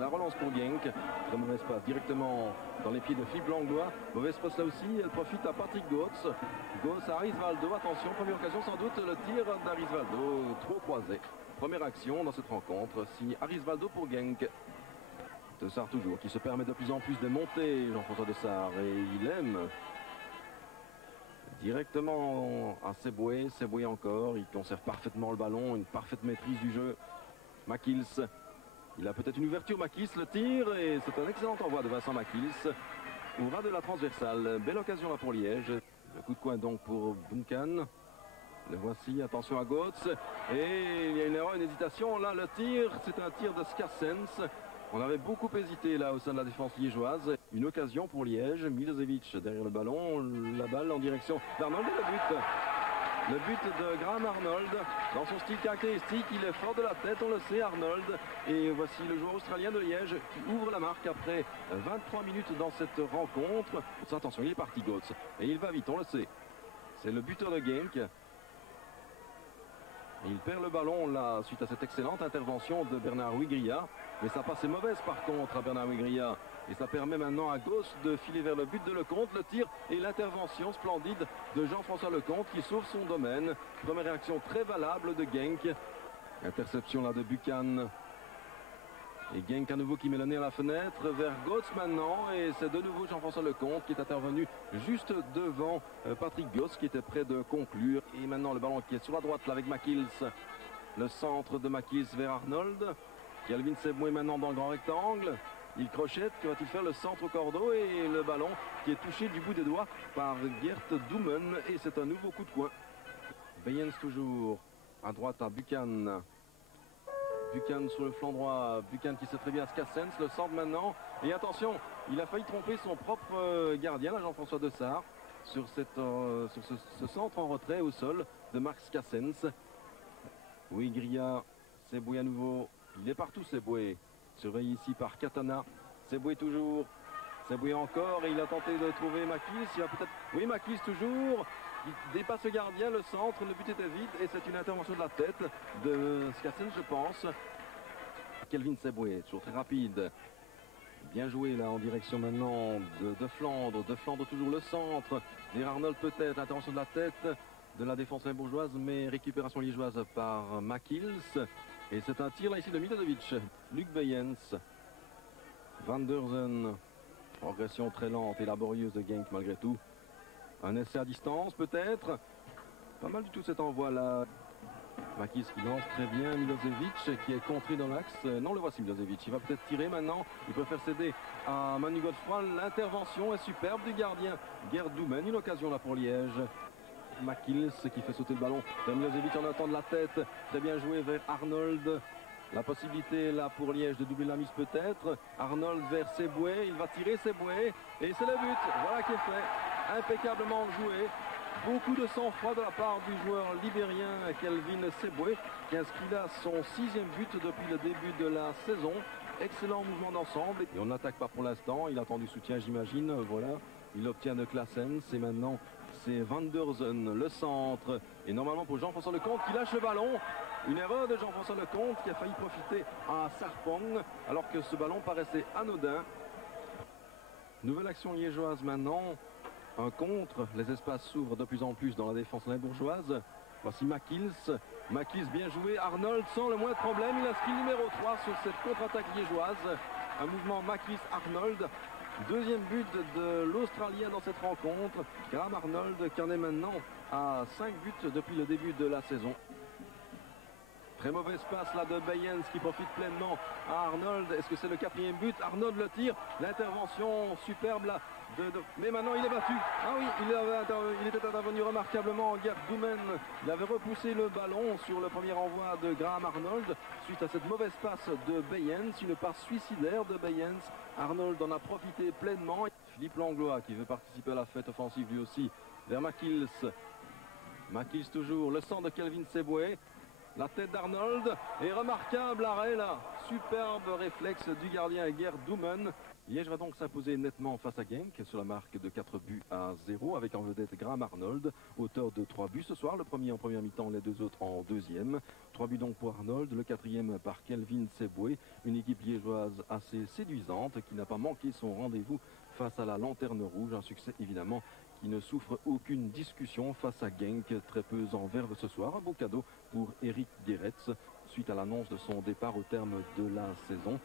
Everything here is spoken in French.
la relance pour Genk. Très mauvaise passe directement dans les pieds de Philippe Langlois. Mauvaise passe là aussi, elle profite à Patrick Gotz. Gotz à Arisvaldo, attention, première occasion sans doute, le tir d'Arisvaldo, trop croisé. Première action dans cette rencontre, signe Arisvaldo pour Genk. De Sar toujours, qui se permet de plus en plus de monter, Jean-François de Sar, et il aime directement à Seboué, Seboué encore, il conserve parfaitement le ballon, une parfaite maîtrise du jeu. Makils, il a peut-être une ouverture, Makils le tire, et c'est un excellent envoi de Vincent Makils. On va de la transversale, belle occasion là pour Liège. Le coup de coin donc pour Bunkan. Le voici, attention à Gotz, et il y a une erreur, une hésitation, là le tir, c'est un tir de Skarsens. On avait beaucoup hésité là au sein de la défense liégeoise. Une occasion pour Liège. Milosevic derrière le ballon. La balle en direction d'Arnold et le but. Le but de Graham Arnold. Dans son style caractéristique, il est fort de la tête, on le sait, Arnold. Et voici le joueur australien de Liège qui ouvre la marque après 23 minutes dans cette rencontre. Attention, il est parti, Gotz. Et il va vite, on le sait. C'est le buteur de Genk. Il perd le ballon là suite à cette excellente intervention de Bernard Wigria. Mais sa passe est mauvaise par contre à Bernard Wigria. Et ça permet maintenant à Gauss de filer vers le but de Lecomte. Le tir et l'intervention splendide de Jean-François Lecomte qui sauve son domaine. Première réaction très valable de Genk. Interception là de Buchan. Et Genk à nouveau qui met le nez à la fenêtre vers Gotz maintenant. Et c'est de nouveau Jean-François Lecomte qui est intervenu juste devant Patrick Gotz qui était prêt de conclure. Et maintenant le ballon qui est sur la droite là avec Makils. Le centre de Makils vers Arnold. Kelvin Seboué maintenant dans le grand rectangle. Il crochette, que va-t-il faire? Le centre au cordeau et le ballon qui est touché du bout des doigts par Gert Doumen. Et c'est un nouveau coup de coin. Bayens toujours à droite à Buchan. Buchan sur le flanc droit, Buchan qui sait très bien Skarsens, le centre maintenant. Et attention, il a failli tromper son propre gardien, là, Jean-François Dessart, sur ce centre en retrait au sol de Marc Skarsens. Oui, Gria, Seboué à nouveau. Il est partout, Seboué. Surveillé ici par Katana. Seboué toujours. Seboué encore. Et il a tenté de trouver Makis. Il va peut-être. Oui, Makis toujours. Il dépasse le gardien, le centre, le but était vide et c'est une intervention de la tête de Skarsens, je pense. Kelvin Seboué, toujours très rapide. Bien joué là en direction maintenant de Flandre. De Flandre toujours le centre. Vers Arnold peut-être, intervention de la tête de la défense bourgeoise, mais récupération liégeoise par Makils. Et c'est un tir là ici de Milosevic. Luc Bayens. Van Deurzen. Progression très lente et laborieuse de Genk malgré tout. Un essai à distance peut-être. Pas mal du tout cet envoi là. Makis qui lance très bien Milosevic qui est contré dans l'axe. Non, le voici Milosevic. Il va peut-être tirer maintenant. Il préfère céder à Manu Godefroy. L'intervention est superbe du gardien Gert Doumen. Une occasion là pour Liège. Makils qui fait sauter le ballon de Milosevic en attendant de la tête. Très bien joué vers Arnold. La possibilité là pour Liège de doubler la mise peut-être. Arnold vers Seboué. Il va tirer Seboué. Et c'est le but. Voilà qui est fait. Impeccablement joué. Beaucoup de sang-froid de la part du joueur libérien Kelvin Seboué qui inscrit là son 6e but depuis le début de la saison. Excellent mouvement d'ensemble. Et on n'attaque pas pour l'instant. Il attend du soutien, j'imagine. Voilà. Il obtient de Klaasens. Et maintenant, c'est Van Deurzen, le centre. Et normalement pour Jean-François Lecomte qui lâche le ballon. Une erreur de Jean-François Lecomte qui a failli profiter à Sarpong alors que ce ballon paraissait anodin. Nouvelle action liégeoise maintenant. Un contre, les espaces s'ouvrent de plus en plus dans la défense limbourgeoise. Voici Makils. Makils bien joué. Arnold sans le moindre problème. Il inscrit numéro 3 sur cette contre-attaque liégeoise. Un mouvement Makils-Arnold. Deuxième but de l'Australien dans cette rencontre. Graham Arnold qui en est maintenant à 5 buts depuis le début de la saison. Très mauvaise passe là de Bayens qui profite pleinement à Arnold. Est-ce que c'est le 4e but? Arnold le tire. L'intervention superbe là. Mais maintenant il est battu. Ah oui, il était intervenu remarquablement Gert Doumen. Il avait repoussé le ballon sur le premier envoi de Graham Arnold. Suite à cette mauvaise passe de Bayens. Une passe suicidaire de Bayens. Arnold en a profité pleinement. Philippe Langlois qui veut participer à la fête offensive lui aussi. Vers Makils. Makils toujours. Le centre de Kelvin Seboué. La tête d'Arnold et remarquable arrêt là superbe réflexe du gardien Gerd Doumen. Liège va donc s'imposer nettement face à Genk sur la marque de 4-0 avec en vedette Graham Arnold, auteur de 3 buts ce soir, le premier en première mi-temps, les 2 autres en deuxième. 3 buts donc pour Arnold, le 4e par Kelvin Seboué, une équipe liégeoise assez séduisante qui n'a pas manqué son rendez-vous face à la Lanterne Rouge, un succès évidemment qui ne souffre aucune discussion face à Genk, très peu en verve ce soir. Un beau cadeau pour Eric Guéretz suite à l'annonce de son départ au terme de la saison.